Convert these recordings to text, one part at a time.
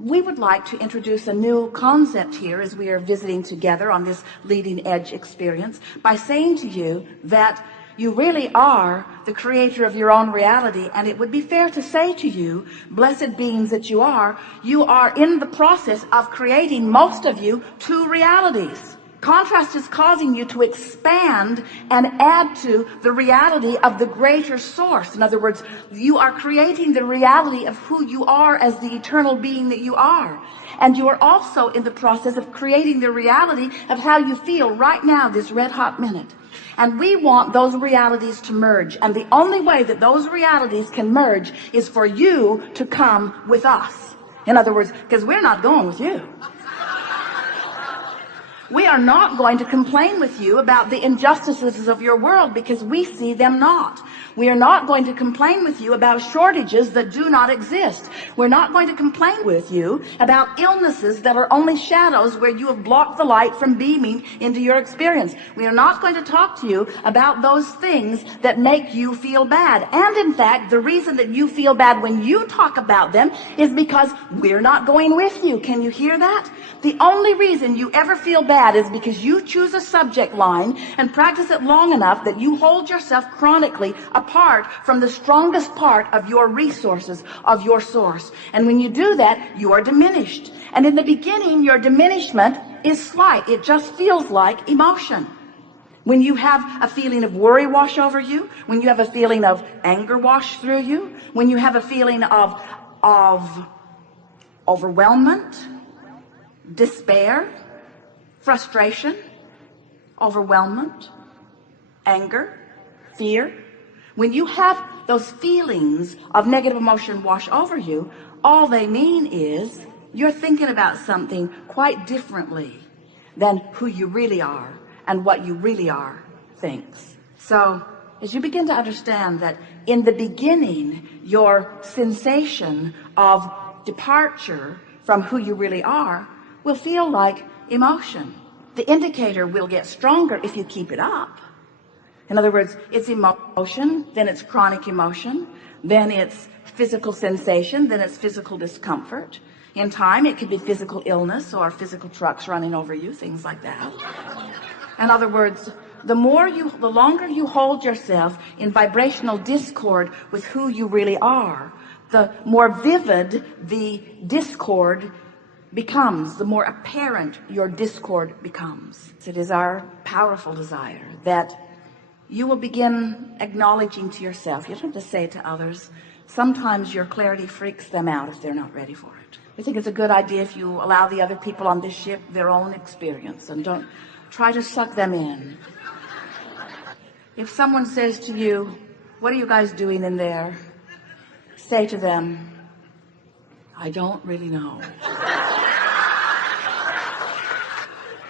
we would like to introduce a new concept here as we are visiting together on this leading edge experience by saying to you that you really are the creator of your own reality. And it would be fair to say to you, blessed beings that you are in the process of creating, most of you, two realities. Contrast is causing you to expand and add to the reality of the greater source. In other words, you are creating the reality of who you are as the eternal being that you are. And you are also in the process of creating the reality of how you feel right now, this red hot minute. And we want those realities to merge. And the only way that those realities can merge is for you to come with us. In other words, because we're not going with you. We are not going to complain with you about the injustices of your world because we see them not. We are not going to complain with you about shortages that do not exist. We're not going to complain with you about illnesses that are only shadows where you have blocked the light from beaming into your experience. We are not going to talk to you about those things that make you feel bad. And in fact, the reason that you feel bad when you talk about them is because we're not going with you. Can you hear that? The only reason you ever feel bad is because you choose a subject line and practice it long enough that you hold yourself chronically apart from the strongest part of your resources, of your source. And when you do that, you are diminished. And in the beginning, your diminishment is slight. It just feels like emotion. When you have a feeling of worry wash over you, when you have a feeling of anger wash through you, when you have a feeling of overwhelmment, despair, frustration, overwhelmment, anger, fear, when you have those feelings of negative emotion wash over you, all they mean is you're thinking about something quite differently than who you really are and what you really are thinks. So as you begin to understand that in the beginning, your sensation of departure from who you really are will feel like emotion. The indicator will get stronger if you keep it up. In other words, it's emotion, then it's chronic emotion, then it's physical sensation, then it's physical discomfort. In time, it could be physical illness or physical trucks running over you, things like that. In other words, the longer you hold yourself in vibrational discord with who you really are, the more vivid the discord becomes, the more apparent your discord becomes. It is our powerful desire that you will begin acknowledging to yourself. You don't have to say it to others. Sometimes your clarity freaks them out if they're not ready for it. I think it's a good idea if you allow the other people on this ship their own experience and don't try to suck them in. If someone says to you, "What are you guys doing in there?" say to them, "I don't really know."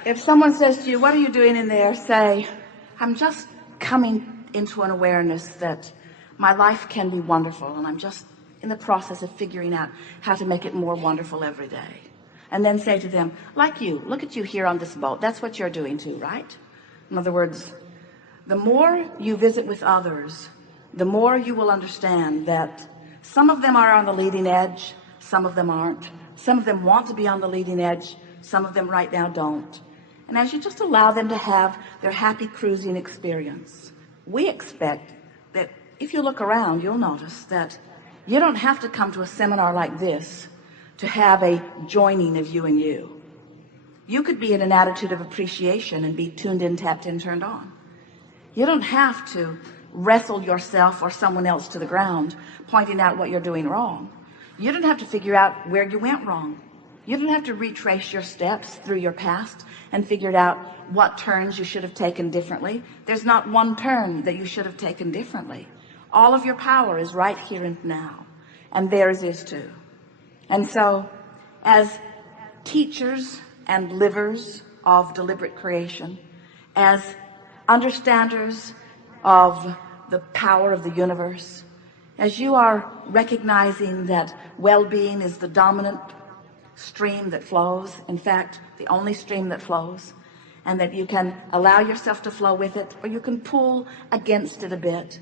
If someone says to you, "What are you doing in there?" say, "I'm just coming into an awareness that my life can be wonderful and I'm just in the process of figuring out how to make it more wonderful every day." And then say to them, like you, look at you here on this boat. That's what you're doing too, right? In other words, the more you visit with others, the more you will understand that some of them are on the leading edge, some of them aren't. Some of them want to be on the leading edge, some of them right now don't. And as you just allow them to have their happy cruising experience, we expect that if you look around, you'll notice that you don't have to come to a seminar like this to have a joining of you and you. You could be in an attitude of appreciation and be tuned in, tapped in, turned on. You don't have to wrestle yourself or someone else to the ground, pointing out what you're doing wrong. You don't have to figure out where you went wrong. You don't have to retrace your steps through your past and figure out what turns you should have taken differently. There's not one turn that you should have taken differently. All of your power is right here and now, and theirs is too. And so, as teachers and livers of deliberate creation, as understanders of the power of the universe, as you are recognizing that well-being is the dominant stream that flows, in fact, the only stream that flows, and that you can allow yourself to flow with it, or you can pull against it a bit.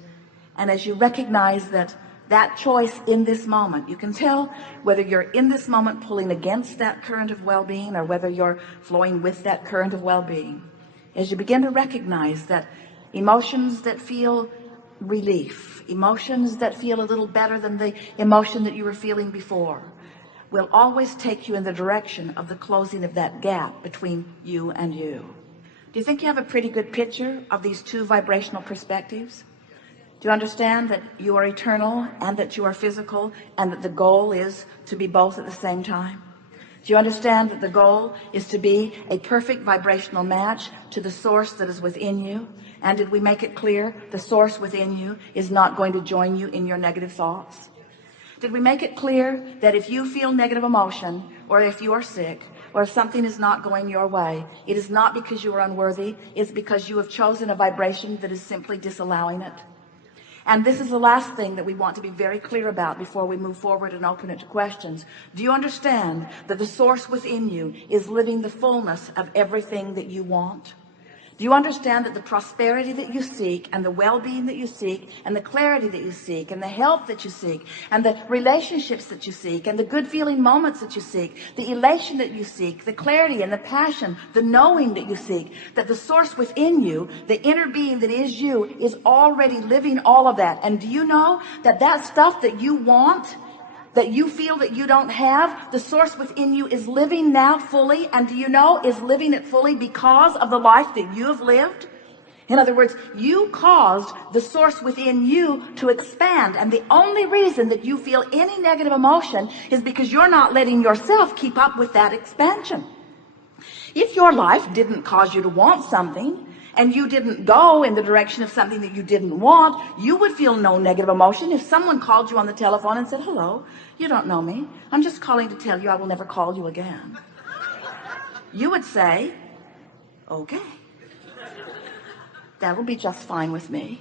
And as you recognize that that choice in this moment. You can tell whether you're in this moment pulling against that current of well-being or whether you're flowing with that current of well-being. As you begin to recognize that emotions that feel relief, emotions that feel a little better than the emotion that you were feeling before, will always take you in the direction of the closing of that gap between you and you. Do you think you have a pretty good picture of these two vibrational perspectives? Do you understand that you are eternal and that you are physical and that the goal is to be both at the same time? Do you understand that the goal is to be a perfect vibrational match to the source that is within you? And did we make it clear the source within you is not going to join you in your negative thoughts? Did we make it clear that if you feel negative emotion, or if you are sick, or if something is not going your way, it is not because you are unworthy, it's because you have chosen a vibration that is simply disallowing it? And this is the last thing that we want to be very clear about before we move forward and open it to questions. Do you understand that the source within you is living the fullness of everything that you want? Do you understand that the prosperity that you seek and the well-being that you seek and the clarity that you seek and the health that you seek and the relationships that you seek and the good feeling moments that you seek, the elation that you seek, the clarity and the passion, the knowing that you seek, that the source within you, the inner being that is you, is already living all of that? And do you know that that stuff that you want, that you feel that you don't have, the source within you is living now fully? And do you know is living it fully because of the life that you have lived? In other words, you caused the source within you to expand, and the only reason that you feel any negative emotion is because you're not letting yourself keep up with that expansion. If your life didn't cause you to want something, and you didn't go in the direction of something that you didn't want, you would feel no negative emotion. If someone called you on the telephone and said, hello, you don't know me, I'm just calling to tell you I will never call you again, you would say, okay, that will be just fine with me.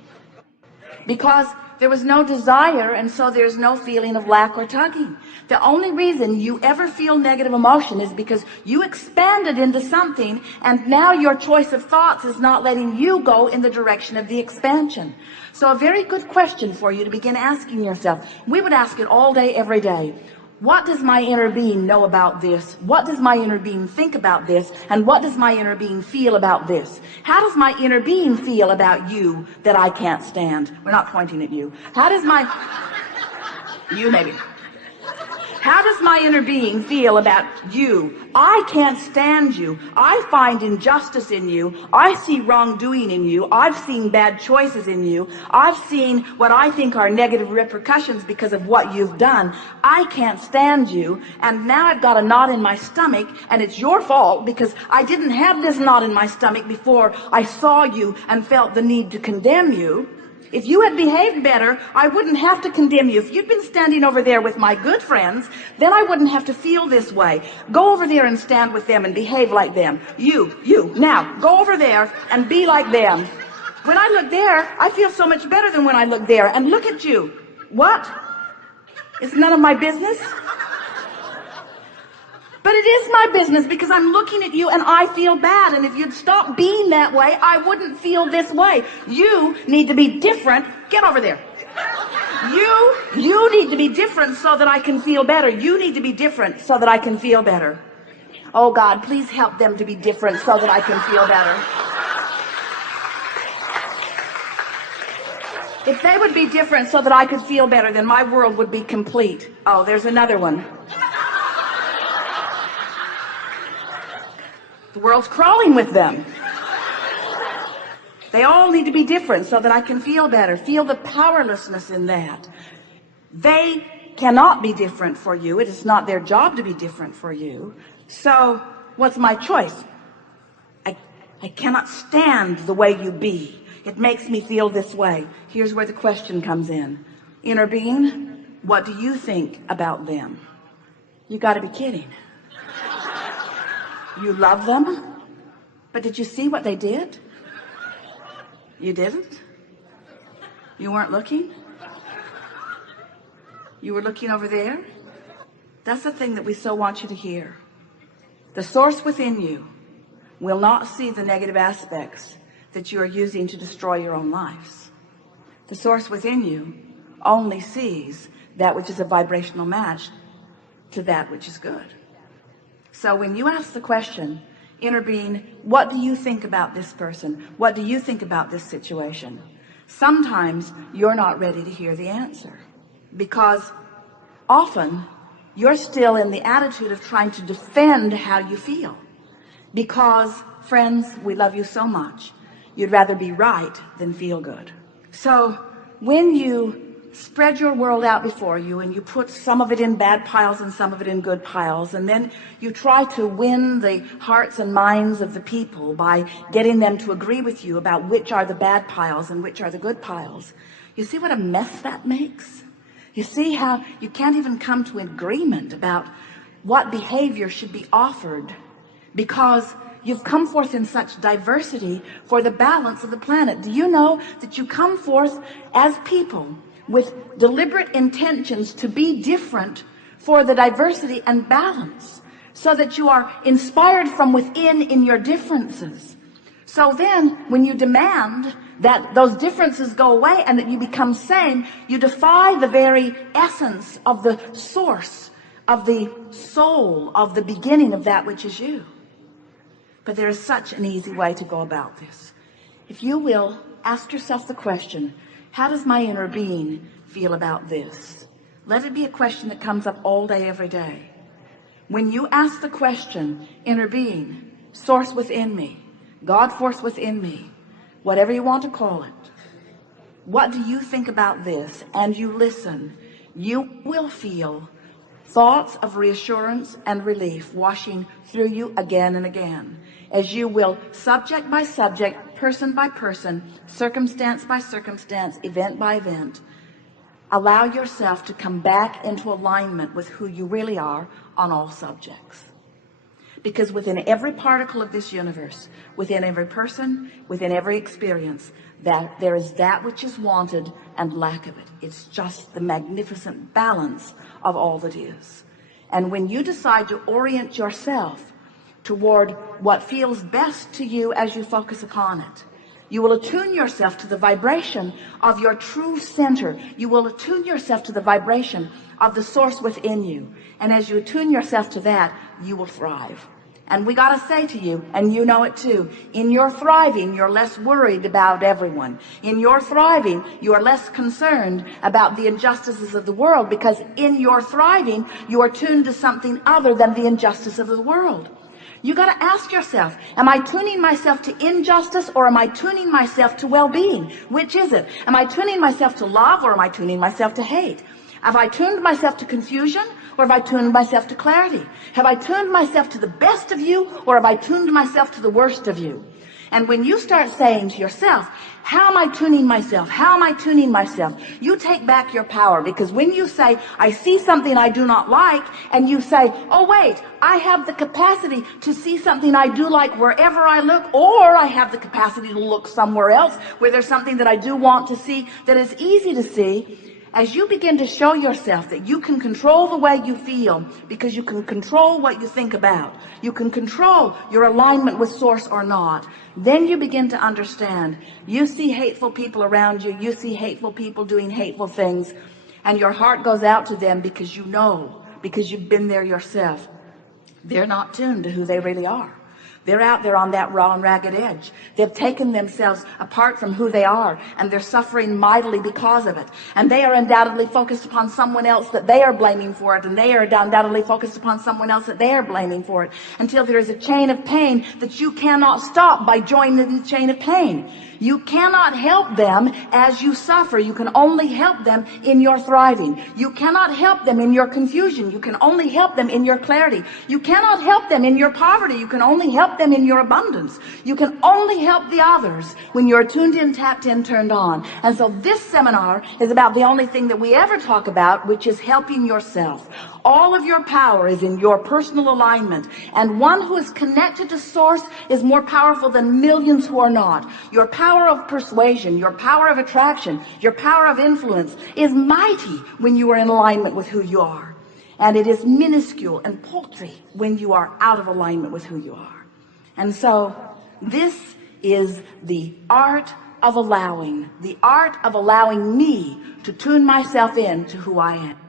Because there was no desire, and so there's no feeling of lack or tugging. The only reason you ever feel negative emotion is because you expanded into something, and now your choice of thoughts is not letting you go in the direction of the expansion. So a very good question for you to begin asking yourself. We would ask it all day, every day. What does my inner being know about this? What does my inner being think about this? And what does my inner being feel about this? How does my inner being feel about you that I can't stand? We're not pointing at you. How does my... You maybe. How does my inner being feel about you? I can't stand you. I find injustice in you. I see wrongdoing in you. I've seen bad choices in you. I've seen what I think are negative repercussions because of what you've done. I can't stand you. And now I've got a knot in my stomach, and it's your fault because I didn't have this knot in my stomach before I saw you and felt the need to condemn you. If you had behaved better, I wouldn't have to condemn you. If you'd been standing over there with my good friends, then I wouldn't have to feel this way. Go over there and stand with them and behave like them. You, now, go over there and be like them. When I look there, I feel so much better than when I look there. And look at you. What? It's none of my business? But it is my business because I'm looking at you and I feel bad. And if you'd stop being that way, I wouldn't feel this way. You need to be different. Get over there. You need to be different so that I can feel better. You need to be different so that I can feel better. Oh God, please help them to be different so that I can feel better. If they would be different so that I could feel better, then my world would be complete. Oh, there's another one. The world's crawling with them. They all need to be different so that I can feel better. Feel the powerlessness in that. They cannot be different for you. It is not their job to be different for you. So what's my choice? I cannot stand the way you be. It makes me feel this way. Here's where the question comes in. Inner being, what do you think about them? You got to be kidding. You love them, but did you see what they did? You didn't? You weren't looking? You were looking over there? That's the thing that we so want you to hear. The source within you will not see the negative aspects that you are using to destroy your own lives. The source within you only sees that which is a vibrational match to that which is good. So when you ask the question, inner being, what do you think about this person? What do you think about this situation? Sometimes you're not ready to hear the answer, because often you're still in the attitude of trying to defend how you feel. Because, friends, we love you so much, you'd rather be right than feel good. So when you spread your world out before you and you put some of it in bad piles and some of it in good piles, and then you try to win the hearts and minds of the people by getting them to agree with you about which are the bad piles and which are the good piles, you see what a mess that makes? You see how you can't even come to an agreement about what behavior should be offered, because you've come forth in such diversity for the balance of the planet. Do you know that you come forth as people with deliberate intentions to be different for the diversity and balance, so that you are inspired from within in your differences? So then when you demand that those differences go away and that you become sane, you defy the very essence of the source, of the soul, of the beginning of that which is you. But there is such an easy way to go about this. If you will, ask yourself the question, how does my inner being feel about this? Let it be a question that comes up all day, every day. When you ask the question, inner being, source within me, God force within me, whatever you want to call it, what do you think about this? And you listen, you will feel thoughts of reassurance and relief washing through you again and again, as you will, subject by subject, person by person, circumstance by circumstance, event by event, allow yourself to come back into alignment with who you really are on all subjects. Because within every particle of this universe, within every person, within every experience, that there is that which is wanted and lack of it. It's just the magnificent balance of all that is. And when you decide to orient yourself toward what feels best to you as you focus upon it, you will attune yourself to the vibration of your true center. You will attune yourself to the vibration of the source within you. And as you attune yourself to that, you will thrive. And we got to say to you, and you know it too, in your thriving, you're less worried about everyone. In your thriving, you are less concerned about the injustices of the world, because in your thriving, you are tuned to something other than the injustice of the world. You got to ask yourself, am I tuning myself to injustice, or am I tuning myself to well-being? Which is it? Am I tuning myself to love, or am I tuning myself to hate? Have I tuned myself to confusion, or have I tuned myself to clarity? Have I tuned myself to the best of you, or have I tuned myself to the worst of you? And when you start saying to yourself, how am I tuning myself? How am I tuning myself? You take back your power, because when you say, I see something I do not like, and you say, oh wait, I have the capacity to see something I do like wherever I look, or I have the capacity to look somewhere else where there's something that I do want to see that is easy to see. As you begin to show yourself that you can control the way you feel, because you can control what you think about, you can control your alignment with source or not, then you begin to understand. You see hateful people around you, you see hateful people doing hateful things, and your heart goes out to them because you know, because you've been there yourself, they're not tuned to who they really are. They're out there on that raw and ragged edge. They've taken themselves apart from who they are, and they're suffering mightily because of it. And they are undoubtedly focused upon someone else that they are blaming for it, and they are undoubtedly focused upon someone else that they are blaming for it, until there is a chain of pain that you cannot stop by joining the chain of pain. You cannot help them as you suffer. You can only help them in your thriving. You cannot help them in your confusion. You can only help them in your clarity. You cannot help them in your poverty. You can only help them in your abundance. You can only help the others when you're tuned in, tapped in, turned on. And so this seminar is about the only thing that we ever talk about, which is helping yourself. All of your power is in your personal alignment, and one who is connected to source is more powerful than millions who are not. Your power of persuasion, your power of attraction, your power of influence is mighty when you are in alignment with who you are, and it is minuscule and paltry when you are out of alignment with who you are. And so this is the art of allowing me to tune myself in to who I am.